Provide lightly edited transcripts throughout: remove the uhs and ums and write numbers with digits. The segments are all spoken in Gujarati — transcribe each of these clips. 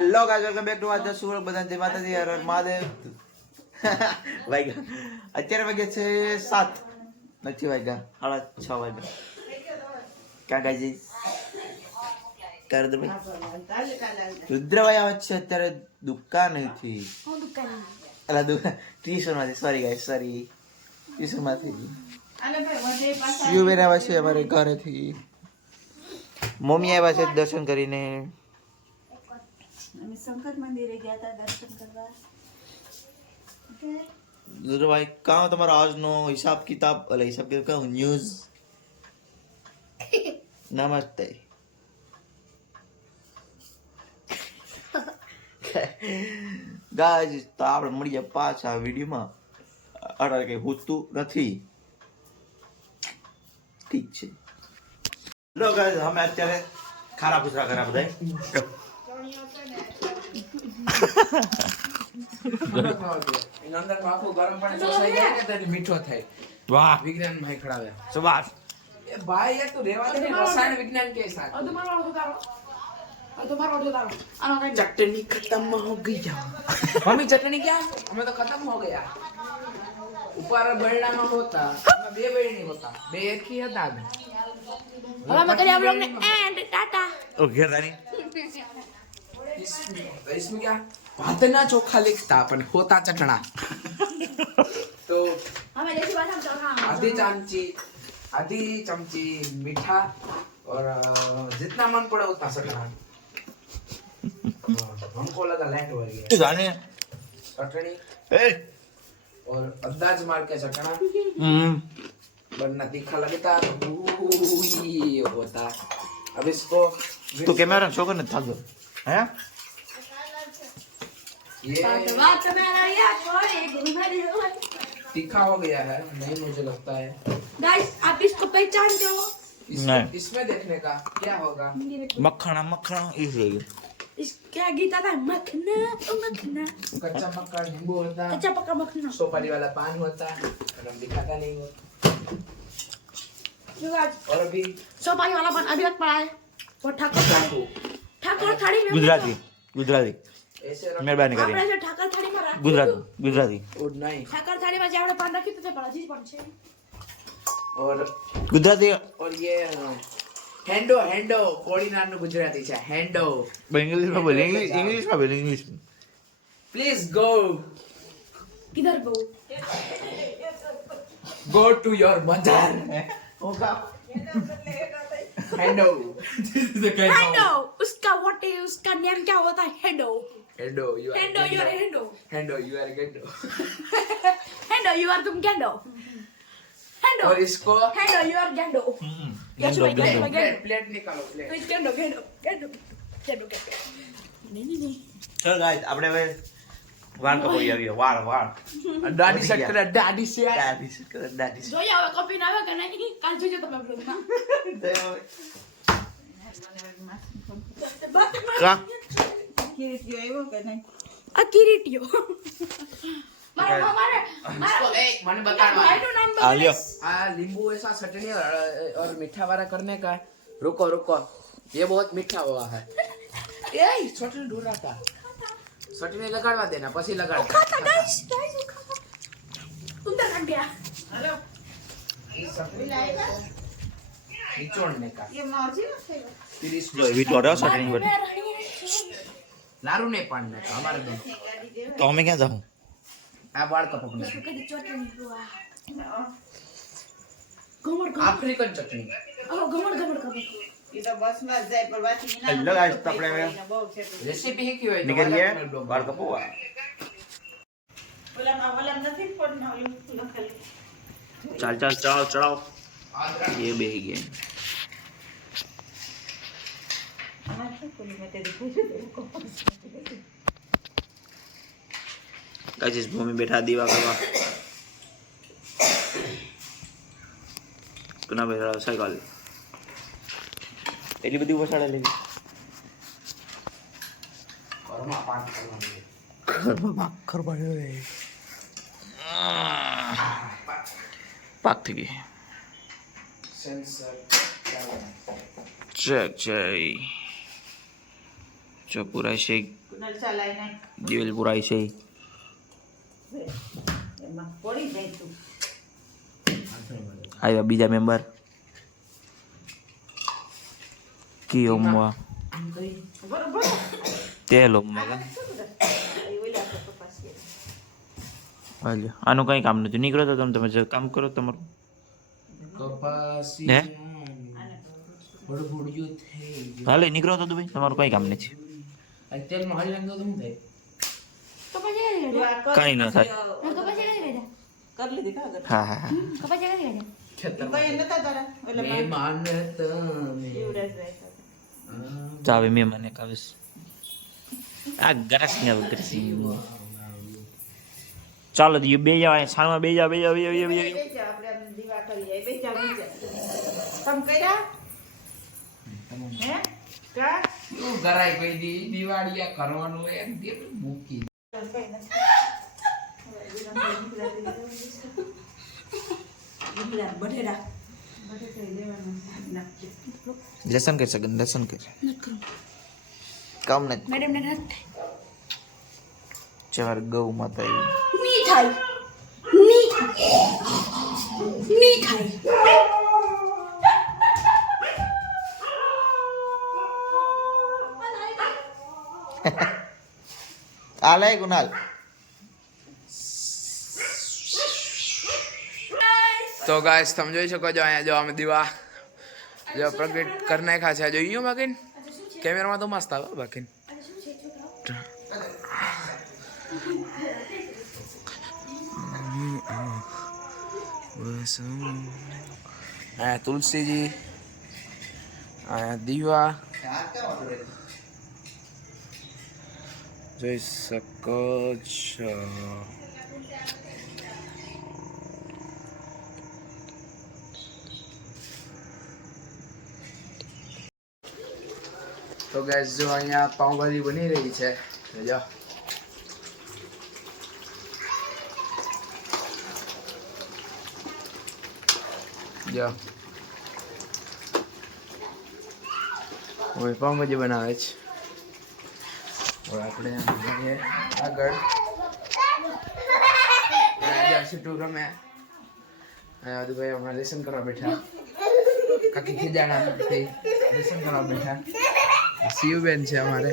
Hello guys welcome back to આજના સુરત બધા જય માતાજી હર હર મહાદેવ વાગ્યા અત્યારે વાગ્યા છે 7 નથી વાગ્યા 6:30 વાગ્યા ક્યાં ગાઈજી કર દે ભાઈ રુદ્રભાઈ આવે છે અત્યારે દુકાનેથી અલા દુકાન ટ્યુશનમાંથી સોરી ગાઈસ સોરી ટ્યુશનમાંથી શિવબેન આવે છે અમારે ઘરેથી મમ્મી આવ્યા છે દર્શન કરીને અમે શંકર મંદિરે ગયા હતા દર્શન કરવા. ભાઈ કાં તમારો આજનો હિસાબ કિતાબ કહું ન્યૂઝ નમસ્તે ગાઈસ તો આપણે મળીએ પાછા વિડીયોમાં અરે કઈ હોતું નથી ઠીક છે લો ગાઈસ અમે અત્યારે ખારા પૂછરા કરા બધા અંદર આખું ગરમ પાણી ચોસાઈ જાય કે તેની મીઠો થાય. વાહ વિજ્ઞાન ભાઈ ખડાવ્યા. સુભાષ એ ભાઈ યાર તું રેવા દે ને રસાયણ વિજ્ઞાન કે સાથ. ચટણી ખતમ હો ગયા मम्मी चटनी क्या हमें तो खत्म हो गया. ऊपर बेलना में होता हमें बे बेलनी होता बे एक ही था. હવે અમે કરીએ આપ લોગને એન્ડ ટાટા. ओके रानी इसमें क्या भातना चोखा लिखता अपन होता चटना. तो અમે દેશી ભાષામાં आधी चमची मीठा और जितना मन पड़े उतना चटना. हमको लगा लैंड हो गया जाने चटनी ए और अंदाज मार के चटना वरना तीखा लगता तो ये होता. अब इसको तो कैमरा शो करने था हैं ये વાત મેરા યા છોડે ગુમરી हो. तीखा हो गया है नहीं मुझे लगता है. गाइस आप इसको पहचानते हो? नहीं. इसमें देखने का क्या होगा. मक्खना इस इसका गीता था मखना ओ मखना कच्चा पक्का नींबू होता कच्चा पक्का मखना. सोपारी वाला पान होता और हम दिखाता नहीं होता. जो आज और अभी सोपारी वाला पान अभी तक पड़ा है वो ठाकुर थाली में गुजराती ऐसे रख. मेहरबानी આપણે કરી જે ઠાકર થાળીમાં રાખી गुजराती और नहीं ઠાકર થાળીમાં જે આપણે પાન રાખી તો તે પડાજી જ પણ છે. और गुजराती और ये हेंडो कोड़ी नाम નું ગુજરાતી છે हेंडो. इंग्लिश में बोले इंग्लिश में प्लीज गो किधर गो गो टू योर मदर. होगा हेंडो हेंडो उसका व्हाट है उसका नेम क्या होता है हेंडो हेंडो यू आर हेंडो यू आर हेंडो हेंडो यू आर गेंडो. हेंडो यू आर तुम गेंडो हेंडो और इसको हेंडो यू आर गेंडो प्लेट निकालो प्लेट. गेंडो गेंडो गेंडो गेंडो गेंडो नहीं चल गाइस આપણે હવે વાળ કપોઈ આવ્યો વાળ दाढ़ी सेट कर दाढ़ी से દાદી જોઈએ હવે કોપી ના આવે કે નહીં કાલ જોજો તમે બ્લોગમાં કા આ કિરીટિયો મારા इसको ए मैंने बताना ભાઈનું નામ આ લ્યો हाँ नींबू ऐसा चटनी और मीठा वाला करने का है. रुको ये बहुत मीठा हुआ है. ए चटनी ढूंढ रहा था चटनी लगाड़वा देना पसी लगाड़. खाता गाइस खाता उधर रख गया निचोड़ने का फिर इस જો એવી ટોરો સટણી બટ लारू नहीं पाड़ने का हमारे दोनों તો અમે ક્યાં જાઉં आ बाढ़ का पकड़ने कदी चटनी हुआ घमड़ अफ्रीकन चटनी घमड़ का હેલો ગાઈસ તો આપણે હવે रेसिपी है क्यों है નીકળીએ વાળ કપોવા ચાલ ચડાવ ये બેહી ગયા गाइस भूमि बैठा दीवा करवा पुनः बैठा साइकिल એટલી બધી વસાડે લેવી ઘરમાં પાક કરવાનું ઘરમાં ભાખર પડ્યો રે પાક થઈ ગઈ સેન્સર ચેક જો પૂરા શેક નલસા લાઈ નાખ દિવેલ પુરાય છે એમાં પડી જાય તું આવ્યા બીજા મેમ્બર કી ઓમવા બરોબર તેલ ઓમવા હાલ્યો આનું કઈ કામ નથી નીકળો તો તમે જે કામ કરો તમારું કપાસી હે બડબડિયું થઈ ગયું હાલે નીકળો તો ભાઈ તમારું કઈ કામ નથી આ તેલમાં હળી નાખી દો તો શું થાય કઈ ન થાય કર લીધી કા હા હા હા કઈ નતા તારા એટલે મહેમાન તમે યુવરાજભાઈ ચાવે મેં મને કાવીશ આ ગરસ ને ગરસી ચાલો દી બે જાવ સાણમાં બે જાવ આપણે દીવા કરી જાય બે ચાર તમ કર્યા હે કા શું કરાય કઈ દી દિવાળીયા કરવાનું એમ કે મૂકી લેસન કરી શકે લેસન કર કામ નથી મેડમ ને ચાર ગૌ માતા ની થાય ની થાય આલે ગુનાલ તો ગાઈસ તમે જોઈ શકો છો અહીંયા જો અમે દીવા જો પ્રગટ કરી નાખ્યા છે જોઈયો બાકી કેમેરામાં તો મસ્ત આવે બાકી અહીંયા તુલસીજી અહીંયા દીવા જોઈ શકો છો તો ગેસ જો અહીંયા પાઉંભાજી બની રહી છે જો જો હવે પાઉંભાજી બનાવે છે હવે આપણે જઈએ આગળ છૂટું રમે અહીંયા બધું ભાઈ હમણાં લેસન કરવા બેઠા કાકી ખીજાણા લેસન કરવા બેઠા શિવબેન છે અમારે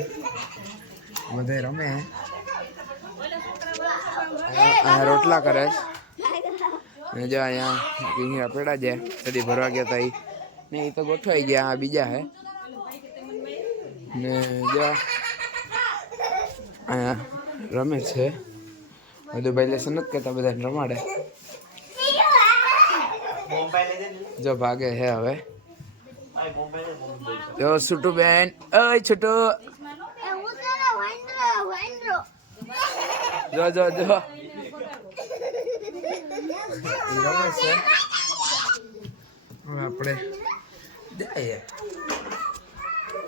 બધે રમે અહીંયા રોટલા કરે છે જો અહીંયા રીંગણા પેડા છે કદી ભરવા ગયા હતા ને એ તો ગોઠવાઈ ગયા આ બીજા હે ને જો અહીંયા રમે છે બધું ભાઈ લેસન નથી કરતા બધાને રમાડે જો ભાગે હે હવે જો છોટુ બેન ઓય છોટુ જો જો જો રમે છે હવે આપણે જઈએ